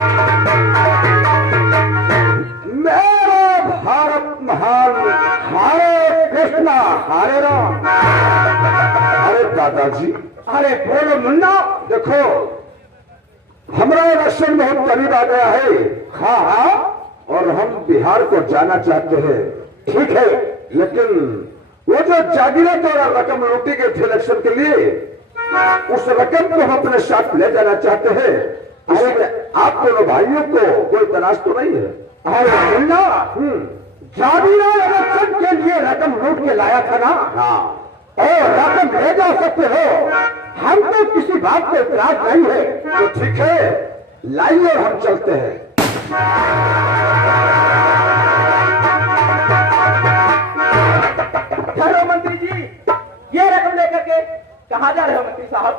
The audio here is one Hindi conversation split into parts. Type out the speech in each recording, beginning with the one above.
मेरा भारत महान, हरे कृष्णा हरे राम। अरे दादाजी, अरे बोलो मुन्ना, देखो हमारा इलेक्शन बहुत करीब आ गया है। हाँ हाँ, और हम बिहार को जाना चाहते हैं। ठीक है, लेकिन वो जो जागीरत और रकम लूटी गई थी इलेक्शन के लिए, उस रकम को हम अपने साथ ले जाना चाहते हैं। इसमें आप दोनों भाइयों को कोई तनाश तो नहीं है? अरे मुन्ना, जागीरा इलेक्शन के लिए रकम लूट के लाया था ना? हाँ, और रकम ले जा सकते हो, हम तो किसी बात पे इतराज नहीं है। तो ठीक है, लाइए और हम चलते हैं। चलो मंत्री जी, ये रकम लेकर के कहाँ जा रहे हो मंत्री साहब?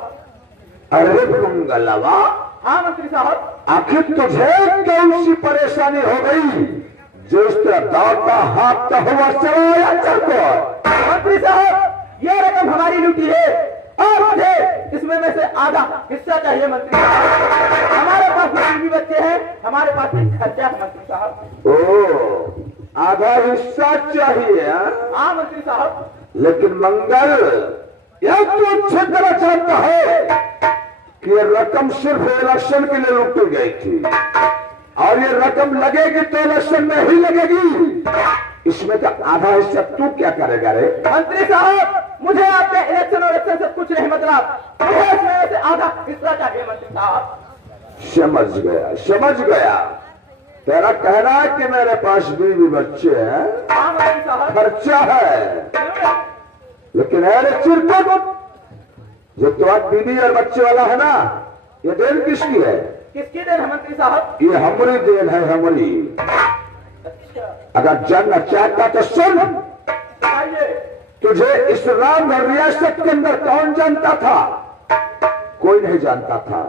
अरे मंगलवा, हाँ मंत्री साहब। आखिर तुझे कौन सी परेशानी हो गई जो इस तरह दौड़ता हाँकता हुआ चलाया चलता? मंत्री साहब, ये रकम हमारी लूटी है और मुझे इसमें में से आधा हिस्सा चाहिए मंत्री साहब। हमारे पास बीवी बच्चे हैं, हमारे पास एक खर्चा है मंत्री साहब। ओ, आधा हिस्सा चाहिए? हाँ मंत्री साहब। लेकिन मंगल, यह तो अच्छी तरह जानता है कि ये रकम सिर्फ इलेक्शन के लिए लूटी गई थी, और ये रकम लगेगी तो इलेक्शन में ही लगेगी। इसमें का आधा हिस्सा तू क्या करेगा रे? मंत्री साहब, मुझे आपके इलेक्शन और इलेक्शन से कुछ नहीं मतलब, मुझे इसमें से आधा हिस्सा चाहिए मंत्री साहब। समझ गया, समझ गया। तेरा कहना है कि मेरे पास बीवी बच्चे हैं, हाँ मंत्री साहब। खर्चा है, लेकिन अरे चिरकुट, जो तो आज बीवी और बच्चे वाला है ना, ये देन किसकी है? किसकी देन है मंत्री साहब? ये हमारी देन है, हमारी। अगर जानना चाहता तो सुन, तुझे इस राम रियासत के अंदर कौन जानता था? कोई नहीं जानता था।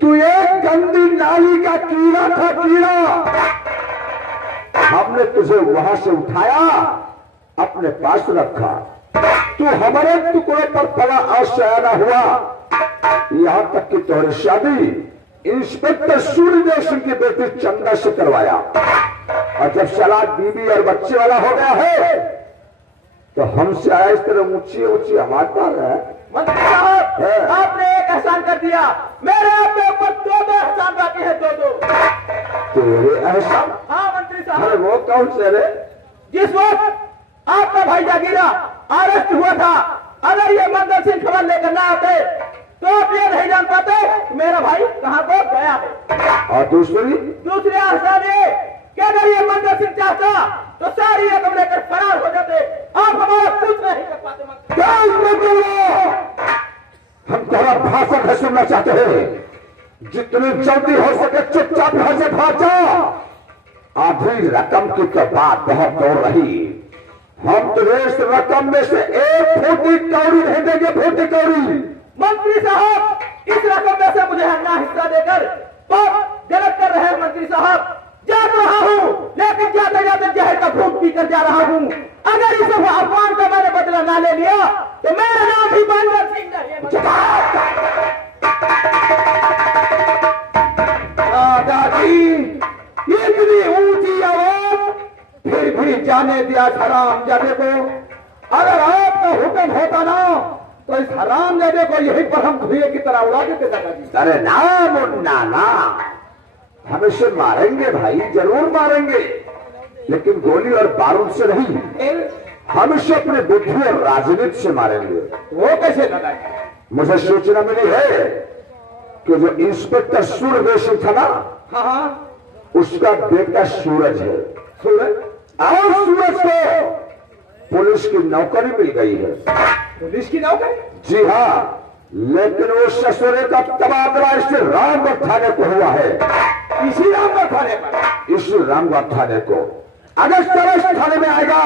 तू एक गंदी नाली का कीड़ा था, कीड़ा। हमने तुझे वहां से उठाया, अपने पास रखा। तू हमारे टुकड़े पर पड़ा और सयाना हुआ, यहां तक कि तुम्हारी शादी इंस्पेक्टर सूर्यदेव सिंह की बेटी चंदा से करवाया। और जब सलाद बीवी और बच्चे वाला हो गया है, तो हमसे आया इस तरह ऊंची ऊंची आवाज पर है। मंत्री साहब, आपने एक एहसान कर दिया, मेरे आपके ऊपर दो एहसान बाकी है, दो। तेरे एहसान? हाँ मंत्री साहब। अरे वो कौन से रे? जिस वक्त आपका भाई जागीरा अरेस्ट हुआ था, अगर ये मंगल सिंह खबर लेकर ना आते तो आप ये नहीं जान पाते कि मेरा भाई कहाँ को गया है। और दूसरी एहसान ये कि अगर ये मंगल सिंह चाहता तो सारी रकम लेकर फरार हो जाते, आप हमारा कुछ नहीं कर पाते। हम तुम्हारा भाषण है सुनना चाहते हैं। जितनी जल्दी हो सके चुपचाप यहाँ से भाग जाओ। आधी रकम की तो बात बहुत दूर रही, हम तुम्हें इस रकम में से एक फूटी कौड़ी नहीं देंगे, फूटी कौड़ी। मंत्री साहब, इस रकम में से मुझे अन्ना हिस्सा देकर बहुत गलत कर रहे हैं मंत्री साहब। जा रहा हूँ, लेकिन जाते जाते जहर का घूट पीकर जा रहा हूँ। अगर इस अपमान का मैंने बदला ना ले लिया तो मेरा नाम भी मंगल सिंह नहीं है। दादाजी, इतनी ऊंची आवाज फिर भी जाने दिया हराम जादे को। अगर आपका हुक्म होता ना तो इस हराम जादे को यहीं पर हम धुएं की तरह उड़ा देते दादाजी। अरे ना मुन्ना ना, हम इसे मारेंगे भाई, जरूर मारेंगे, लेकिन गोली और बारूद से नहीं। हम इसे अपने बुद्धि और राजनीति से मारेंगे। वो कैसे दादाजी? मुझे सूचना मिली है कि जो इंस्पेक्टर सूर्यदेव सिंह था ना, हाँ, उसका बेटा सूरज है। सूरज? और सूरज को पुलिस की नौकरी मिल गई है। पुलिस की नौकरी? जी हाँ, लेकिन वो ससुरे का तबादला इस रामगढ़ थाने को हुआ है। इसी रामगढ़ थाने पर? इस रामगढ़ थाने को। अगर सरस थाने में आएगा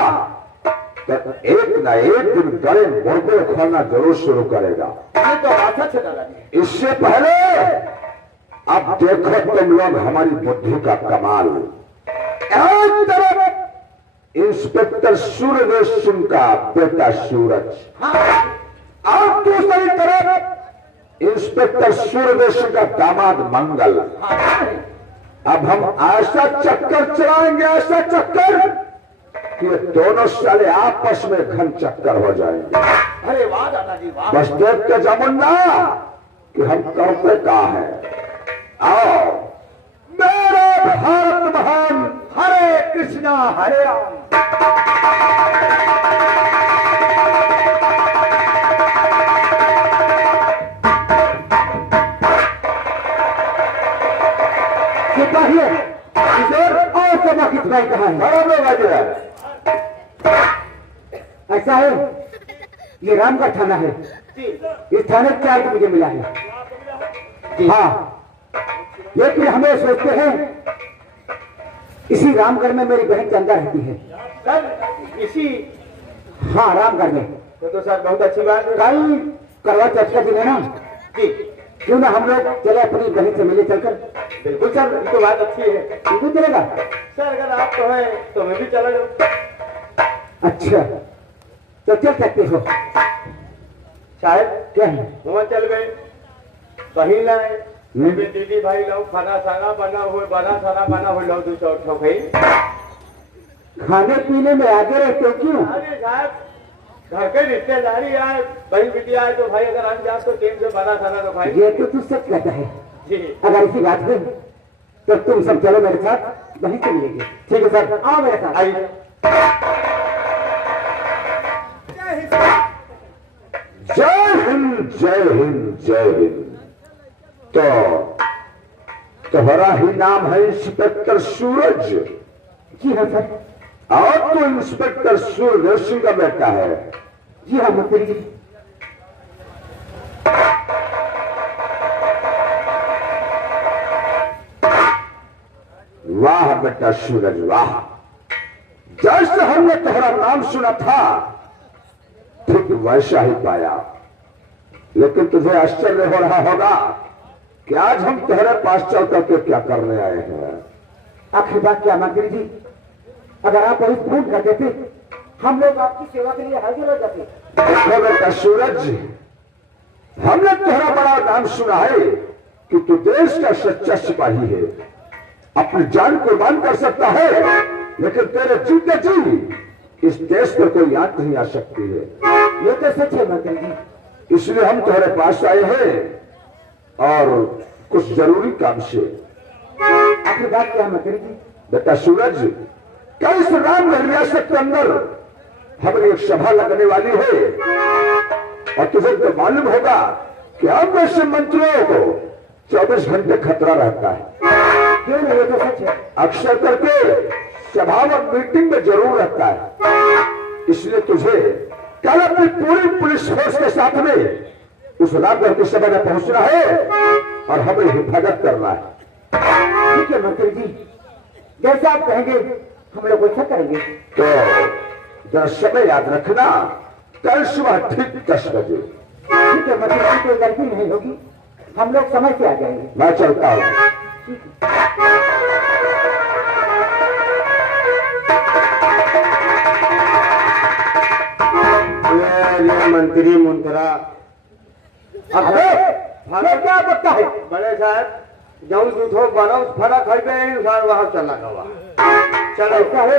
तो एक न एक दिन गले मुर्गे खोलना जरूर शुरू करेगा। ये तो बात है दादाजी। इससे पहले अब देखो तुम लोग हमारी बुद्धि का कमाल। एक तरफ इंस्पेक्टर सूर्यदेव सिंह का बेटा सूरज, और दूसरी तरफ इंस्पेक्टर सूर्यदेव सिंह का दामाद मंगल। अब हम ऐसा चक्कर चलाएंगे, ऐसा चक्कर कि ये दोनों साले आपस में घन चक्कर हो जाएंगे। अरे वाह दादाजी वाह। बस देखते जमुना कि हम करते क्या है। आओ मेरे भारत महान, हरे कृष्णा हरे राम। सिपाहियों और सभा की सिपाही कहाँ है? बड़ा लोग आ गया। ऐसा है, ये रामगढ़ थाना है। इस थाने के आगे मुझे मिला है। हाँ, लेकिन हमें सोचते हैं इसी रामगढ़ में मेरी बहन चंदा रहती है। सर इसी हाँ, रामगढ़ में। तो सर बहुत अच्छी बात है। कल करवा चौथ का दिन है ना, जी क्यों ना हम लोग चले अपनी बहन से मिले चलकर। बिल्कुल सर, ये तो बात अच्छी है। बिल्कुल चलेगा। सर अगर आप तो हैं तो मैं भी चला जाऊँ। अच्छा, तो चल सकते हो। शायद क्या है? वहाँ चल गए, कहीं लाए दीदी भाई लोग खाना साना बना हुए लोग दूसरा उठो गई। खाने पीने में आगे रहते हो क्यों? अरे साहब घर के रिश्तेदारी आए, बहन बिटिया आए तो भाई अगर हम जाए तो टेम से बना खाना तो भाई। ये तो तू सच कहता है। जी अगर इसी बात है तो तुम सब चलो मेरे साथ, वहीं से मिलेंगे। ठीक है सर, आओ मेरे साथ। आइए। जय हिंद जय हिंद जय हिंद। तो तुम्हारा ही नाम है इंस्पेक्टर सूरज? जी हाँ सर। और तो इंस्पेक्टर सूर्यवंशी का बेटा है? जी हाँ मंत्री जी। वाह बेटा सूरज वाह। जैसे हमने तुम्हारा नाम सुना था ठीक वैसा ही पाया। लेकिन तुझे आश्चर्य हो रहा होगा कि आज हम तुम्हारे पास चल करके क्या करने आए हैं। आखिर बात क्या मंत्री जी, अगर आप वही फोन कर देते हम लोग आपकी सेवा के लिए हाजिर हो जाते। देखो बेटा सूरज, हमने तुम्हारा बड़ा नाम सुना है कि तू देश का सच्चा सिपाही है, अपनी जान कुर्बान कर सकता है, लेकिन तेरे जीते जी इस देश पर कोई आंच नहीं आ सकती है। ये तो सच है मंत्री जी। इसलिए हम तुम्हारे पास आए हैं और कुछ जरूरी काम से। आखिर बात क्या है मंत्री जी? बेटा सूरज, कल इस रामगढ़ रियासत के अंदर हमारी एक सभा लगने वाली है और तुझे तो मालूम होगा कि अब ऐसे मंत्रियों को 24 घंटे खतरा रहता है। क्यों नहीं? ये तो सच है। अक्सर करके सभा और मीटिंग में जरूर रहता है। इसलिए तुझे कल अपनी पूरी पुलिस फोर्स के साथ में उस रामगढ़ की सभा में पहुंचना है और हमें हिफाजत करना है। ठीक है मंत्री जी, जैसा आप कहेंगे हम लोग वैसा करेंगे। तो जरा समय याद रखना, कल सुबह ठीक 10 बजे। ठीक है मंत्री जी, कोई गलती नहीं होगी, हम लोग समय से आ जाएंगे। मैं चलता हूँ। ये मंत्री मुंतरा अबे ये क्या बता है? बड़े साहब जाऊँ दूधो बनो फरा खाइबे इंसान वहां चला गवा। चलो ऐसा है,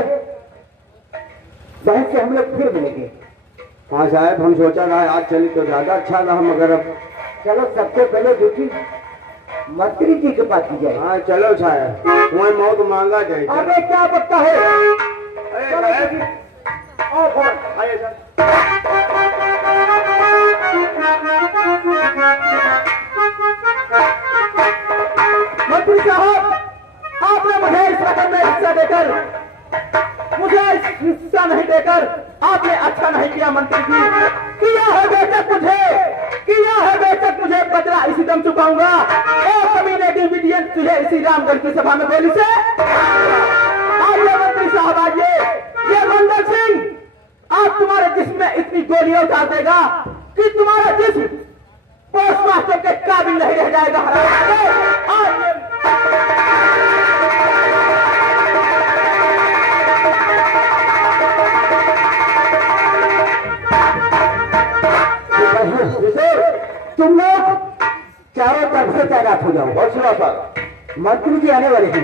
बहन से हम लोग फिर मिलेंगे। हाँ साहब, हम सोचा रहा आज चली तो ज्यादा अच्छा रहा, मगर अब चलो सबसे पहले ड्यूटी मंत्री जी के पास की जाए। हाँ चलो साहब, वहाँ मौत मांगा जाए। अबे क्या बता है? अरे साहब, आओ फोन। आइए साहब। मंत्री साहब, आपने मुझे इस रकम में हिस्सा देकर, मुझे हिस्सा नहीं देकर आपने अच्छा नहीं किया मंत्री जी। किया है बेशक मुझे बदला इसी दम चुकाऊंगा। और कमीने डिविडियन तुझे इसी रामगढ़ की सभा में बोली से। आइए मंत्री साहब आइए। ये मंदर सिंह आज तुम्हारे जिस्म में इतनी गोलियां उतार देगा कि तुम्हारा जिस्म पोस्टमास्टर के काबिल नहीं रह जाएगा। आइए। तुम लोग चारों तरफ से तैनात हो जाओ। और सुना सर, मंत्री जी आने वाले हैं।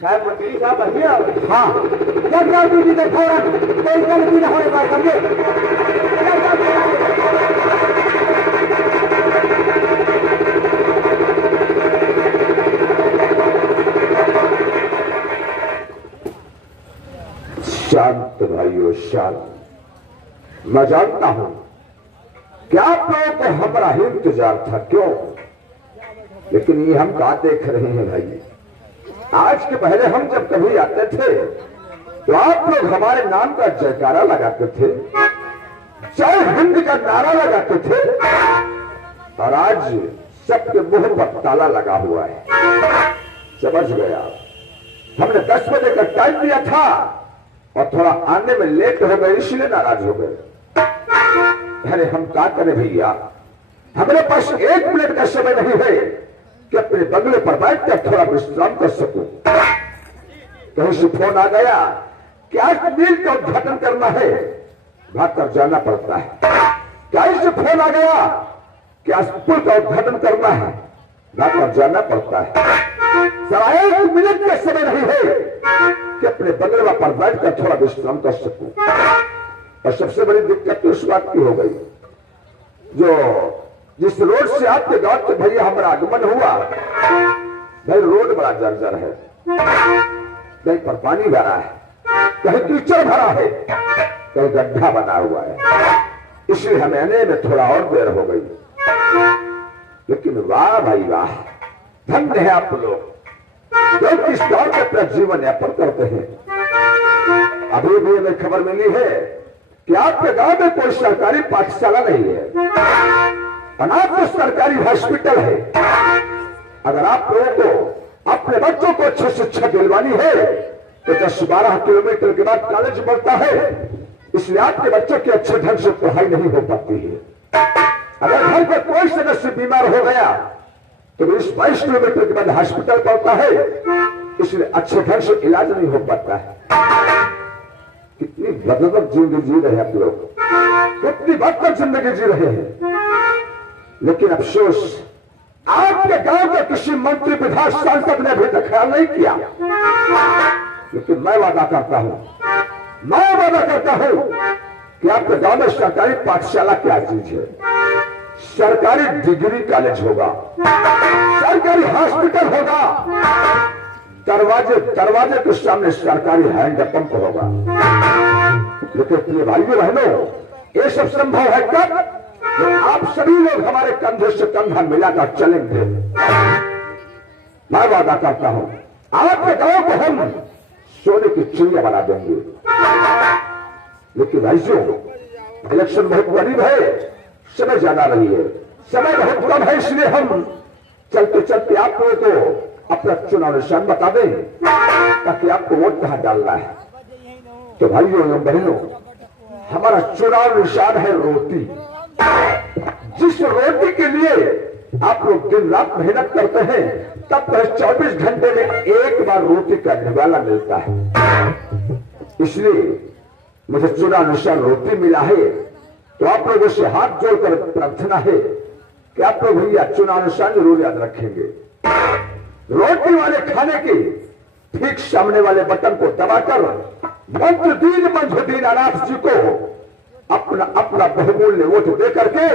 साहब मंत्री साहब भैया हाँ जब जाओ ड्यूटी से फौरन कोई गलती न होने पाए समझे शांत भाइयों शांत। मैं जानता हूं कि आप लोगों को हमारा ही इंतजार था, क्यों? लेकिन ये हम कहां देख रहे हैं भाई? आज के पहले हम जब कभी आते थे तो आप लोग हमारे नाम का जयकारा लगाते थे, जय हिंद का नारा लगाते थे, और आज सबके मुंह पर ताला लगा हुआ है। समझ गया? हमने 10 बजे का टाइम दिया था और थोड़ा आने में लेट हो गए, इसलिए नाराज हो गए। अरे हम क्या करें भैया, हमारे पास 1 मिनट का समय नहीं है कि अपने बंगले पर बैठकर थोड़ा विश्राम कर सकूं। कहीं से फोन आ गया कि आज मिल का उद्घाटन करना है, भागकर जाना पड़ता है। कहीं से फोन आ गया कि आज पुल का उद्घाटन करना है, भागकर जाना पड़ता है। जरा 1 मिनट का समय नहीं है कि अपने बंगले पर बैठकर थोड़ा विश्राम कर सकूं। और सबसे बड़ी दिक्कत तो इस बात की हो गई, जो जिस रोड से आपके गांव के भैया हमारा आगमन हुआ, भाई रोड बड़ा जर्जर है, कहीं पर पानी भरा है, कहीं कीचड़ भरा है, कहीं गड्ढा बना हुआ है, इसलिए हमें आने में थोड़ा और देर हो गई। लेकिन वाह भाई वाह, धन्य है आप लोग जो इस गांव के अपना जीवन यापन करते हैं। अभी भी हमें खबर मिली है कि आपके गांव में कोई सरकारी पाठशाला नहीं है, अनाथ सरकारी हॉस्पिटल है। अगर आप लोगों को अपने बच्चों को अच्छी शिक्षा दिलवानी है तो 10-12 किलोमीटर के बाद कॉलेज बढ़ता है, इसलिए आपके बच्चों की अच्छे ढंग से पढ़ाई नहीं हो पाती है। अगर घर का कोई सदस्य बीमार हो गया तो 20-22 किलोमीटर के बाद हॉस्पिटल पड़ता है, इसलिए अच्छे ढंग से इलाज नहीं हो पाता है। कितनी बदतर जिंदगी जी रहे हैं आप लोग, कितनी बदतर जिंदगी जी रहे हैं। लेकिन अफसोस आपके गांव के किसी मंत्री विधायक सांसद ने भी ख्याल नहीं किया। लेकिन मैं वादा करता हूं कि आपके गांव में सरकारी पाठशाला क्या चीज है, सरकारी डिग्री कॉलेज होगा, सरकारी हॉस्पिटल होगा, दरवाजे के सामने सरकारी हैंडपंप होगा। लेकिन प्रिय भाइयों बहनों, ये सब संभव है कब? तो आप सभी लोग हमारे कंधे से कंधा मिलाकर चलेंगे। मैं वादा करता हूं आपके गांव को हम सोने की चिड़िया बना देंगे। लेकिन भाइयों, इलेक्शन बहुत करीब है, समय ज्यादा रही है, समय बहुत कम है, इसलिए हम चलते चलते आप लोगों को अपना चुनाव निशान बता दें ताकि आपको वोट कहां डालना है। तो भाइयों एवं बहनों, हमारा चुनाव निशान है रोटी। जिस रोटी के लिए आप लोग दिन रात मेहनत करते हैं, तब तो 24 घंटे में एक बार रोटी का निवाला मिलता है। इसलिए मुझे चुनाव निशान रोटी मिला है, तो आप लोगों से हाथ जोड़कर प्रार्थना है कि आप लोग भैया चुनाव निशान जरूर याद रखेंगे। रोटी वाले खाने की ठीक सामने वाले बटन को दबाकर मंत्रुद्दीन मंझुद्दीन अनाथ जी को अपना अपना बहुमूल्य वोट दे करके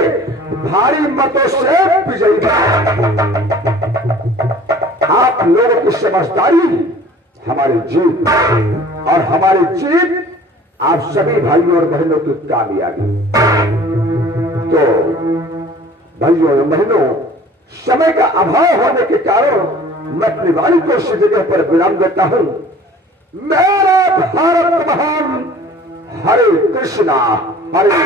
भारी मतों से विजयी। आप लोगों की समझदारी हमारी जीत, और हमारी जीत आप सभी भाइयों और बहनों की कामयाबी। तो भाइयों और बहनों, समय का अभाव होने के कारण मैं अपनी वाणी को इस जगह पर विराम देता हूं। मेरा भारत महान। हरे कृष्णा हरे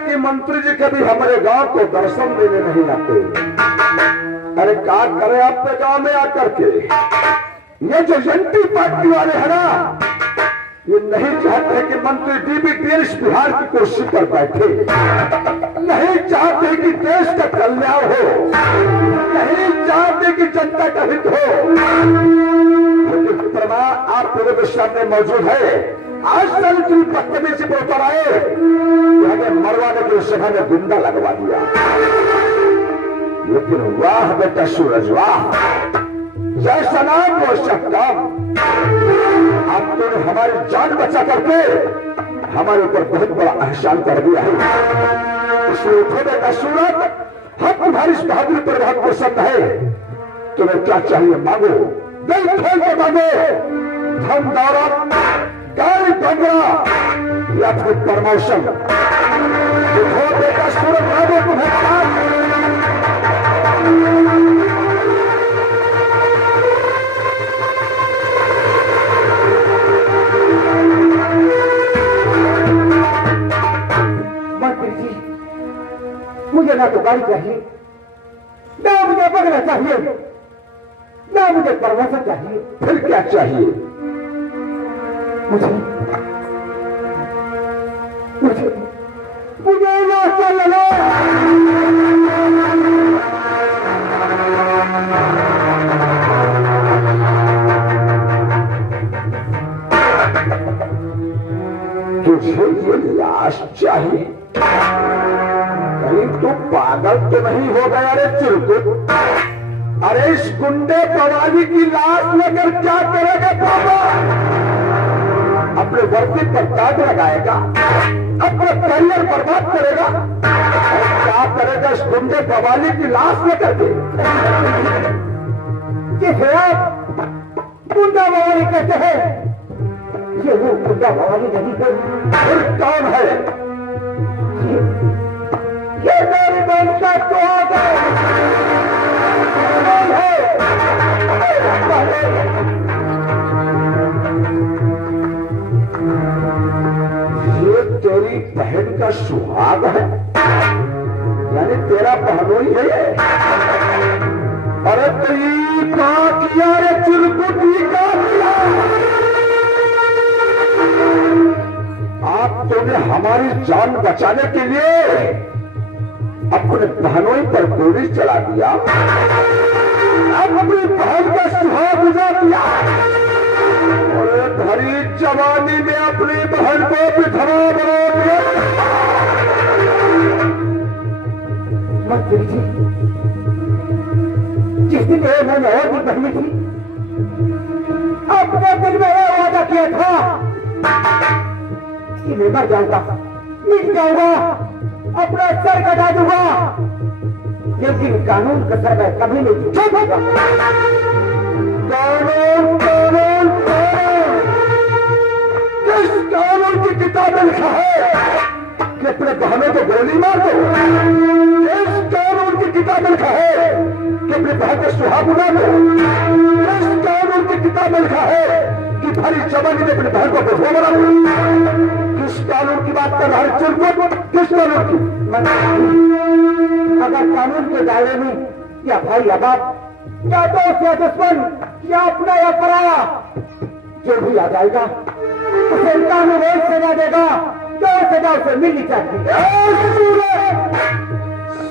कि मंत्री जी कभी हमारे गांव को दर्शन देने नहीं आते। अरे क्या करे आपके गांव में आकर के? ये जो जनता पार्टी वाले है ना, ये नहीं चाहते कि मंत्री डीबीटीएस बिहार की कुर्सी पर बैठे, नहीं चाहते कि देश का कल्याण हो, नहीं चाहते कि जनता का हित हो। लेकिन प्रमा आप पूरे विश्व में मौजूद है। आज तक की बदतमीजी पर उतर आए, हमें मरवाने के लिए सभा ने गुंडा लगवा दिया। लेकिन वाह बेटा सूरज, वाह, जैसा नाम वो शक्तम। आप तो हमारी जान बचा करके हमारे ऊपर बहुत बड़ा एहसान कर दिया है। इसलिए उठो बेटा सूरज, हम तुम्हारी इस बहादुरी पर बहुत प्रसन्न है। तुम्हें क्या चाहिए मांगो, दिल खोल के मांगो। धन दौलत, गाड़ी बंगला या फिर प्रमोशन। उठो बेटा सूरज, मांगो तुम्हें। मुझे ना तो गाड़ी चाहिए, ना मुझे बंगला चाहिए, ना मुझे प्रमोशन चाहिए। फिर क्या चाहिए? मुझे मुझे मुझे लाश ले लो। तुझे ये लाश चाहिए? कहीं तू पागल तो नहीं हो गया रे चिरकुट? अरे इस गुंडे कवाली की लाश लेकर क्या करेगा बाबा? अपने वर्दी पर दाग लगाएगा, अपना करियर बर्बाद करेगा, और क्या करेगा इस गुंडे कवाली की लाश लेकर के? जिसे आप गुंडा बवाली कहते हैं, ये वो गुंडा बवाली नहीं है। फिर कौन है? ये मेरी मनसा तो आ गए है। ये तेरी बहन का सुहाग है, यानी तेरा बहनोई है ये? अरे तेरी कहा किया रे चिरकुटी का किया? आप तूने हमारी जान बचाने के लिए अपने बहनों पर गोली चला दिया, अब अपनी बहन का सुहाग उजाड़ दिया, और भरी जवानी में अपनी बहन को विधवा बना दिया। मंत्री जी, जिस दिन ये मैंने और भी बहनी थी, अपने दिल में यह वादा किया था कि मैं मर जाऊंगा, मिट जाऊंगा, अपना सर कटा दूंगा, लेकिन कानून का सर मैं कभी नहीं छोड़ूंगा। कानून, कानून, कानून, किस कानून की किताब में लिखा है कि अपने बहनों को गोली मार दो? किस कानून की किताब में लिखा है कि अपने बहन को सुहाग उड़ा दो? किस कानून की किताब में लिखा है कि भरी जवानी में अपने बहन को विधवा बना दो? किस कानून की बात कर रहा है चिरकुट? किस कानून की? अगर कानून के दायरे में या भाई या बाप या दोस्त या दुश्मन या अपना या पराया जो भी आ जाएगा, उसे कानून एक सजा देगा, जो सजा उसे मिलनी चाहिए।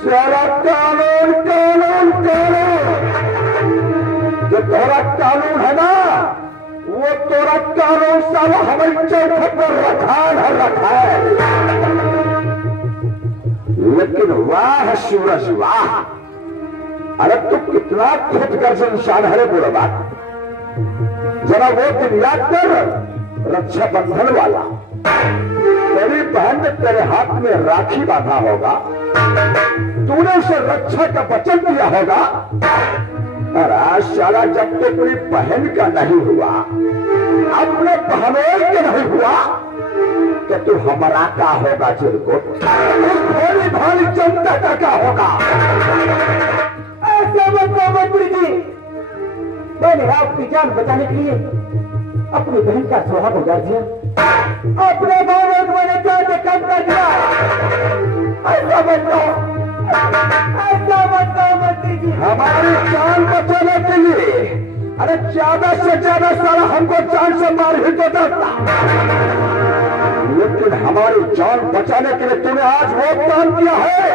सारा कानून, कानून, कानून, जो तोरा कानून है ना, वो तोरा कानून साला हमारी चौखट पर रखा है। लेकिन वाह सूरज, वाह, अरे तू कितना खुदगर्ज इंसान है रे बुरा बात। जरा वो दिन याद कर, रक्षाबंधन वाला। तेरी बहन ने तेरे हाथ में राखी बांधा होगा, तूने उसे रक्षा का वचन दिया होगा, और आज सारा जब तो कोई बहन का नहीं हुआ, अपने बहनों के नहीं हुआ, तो तू हमारा क्या होगा चिरकुट? भोली भाली जनता का क्या होगा? ऐसे मत कहो मंत्री जी, मैंने आपकी जान बचाने के लिए अपनी बहन का सुहाग उजाड़ दिया, अपने बालों को मैंने जान कम कर दिया। ऐसा मत कहो मंत्री जी। हमारी जान बचाने के लिए अरे ज्यादा से ज्यादा सारा हमको जान से मार ही तो देता, लेकिन हमारी जान बचाने के लिए तूने आज वो काम किया है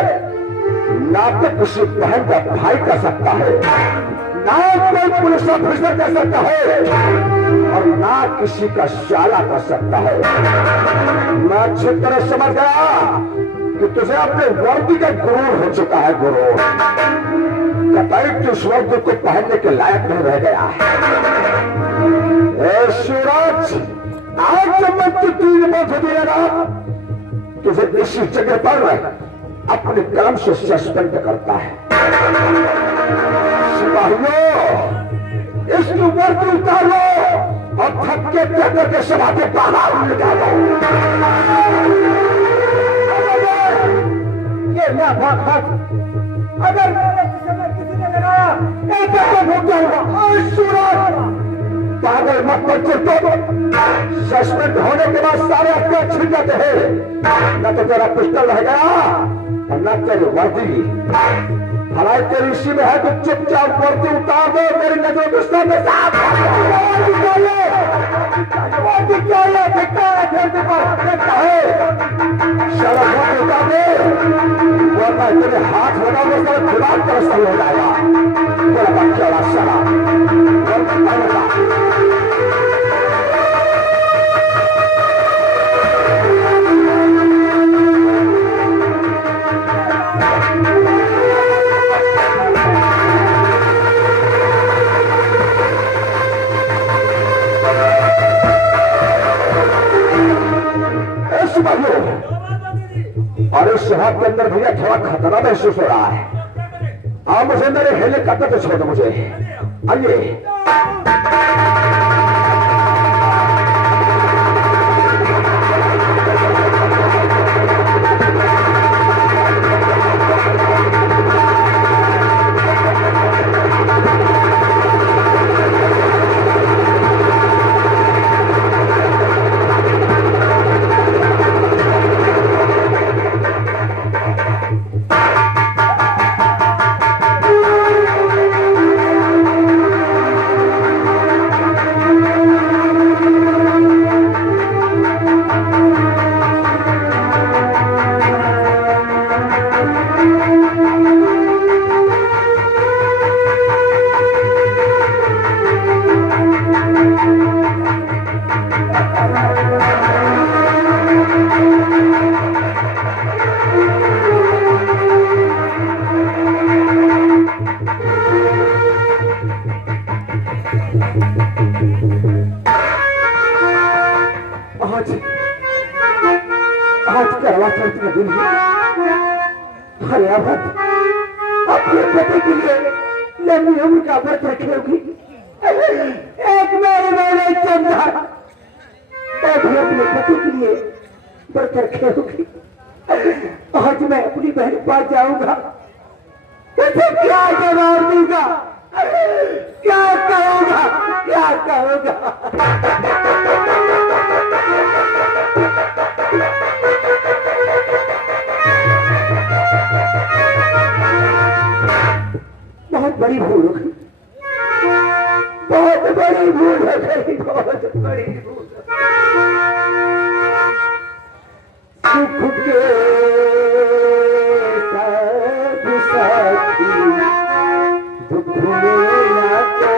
ना तो किसी बहन का भाई कर सकता है, ना कोई पुलिस ऑफिसर कर सकता है, और ना किसी का शाला कर सकता है। मैं अच्छी तरह समझ गया कि तुझे अपने वर्दी का गुरूर हो चुका है। गुरूर कतई तू उस वर्दी को पहनने के लायक नहीं रह गया है। शिवराज, आज जब मैं तू 3 वर्ष दिएगा तुझे इसी जगह पर अपने कलम से सस्पेंड करता है। सिपाहियों, इसकी वर्दी उतार लो और थक्के कहकर के सभा के बाहर निकालो। ये ना भाग, अगर मेरे समय किसी ने लगाया एक तो भूख जाऊंगा। पागल मत बच्चे, तो सस्पेंड होने के बाद सारे हथियार छिड़ जाते हैं। न तो तेरा पिस्टल रह गया और न तेरी वर्दी। भलाई तेरी इसी में है तो चुपचाप वर्दी उतार दो मेरी नजरों के सामने। उतार दे वरना तेरे हाथ लगाओगे तो दिमाग का असर हो जाएगा। तेरा बच्चा सारा वर्दी पहनेगा। और इस शहर के अंदर भैया थोड़ा खतरा महसूस हो रहा है। आप मुझे मेरे हेलीकॉप्टर पे छोड़ दो। मुझे आइए। आज करवा चौथ का दिन है। हरियावत अपने पति के लिए लंबी उम्र का व्रत रखी होगी। एक मेरे वाले चंदा भी अपने पति के लिए व्रत रखे होगी। आज मैं अपनी बहन के पास जाऊंगा, उसे क्या जवाब दूंगा, क्या कहूंगा, क्या कहूंगा। बहुत बड़ी भूल हो गई, बहुत बड़ी भूल हो गई, बहुत बड़ी भूल। सुख के सब साथी दुख में आते।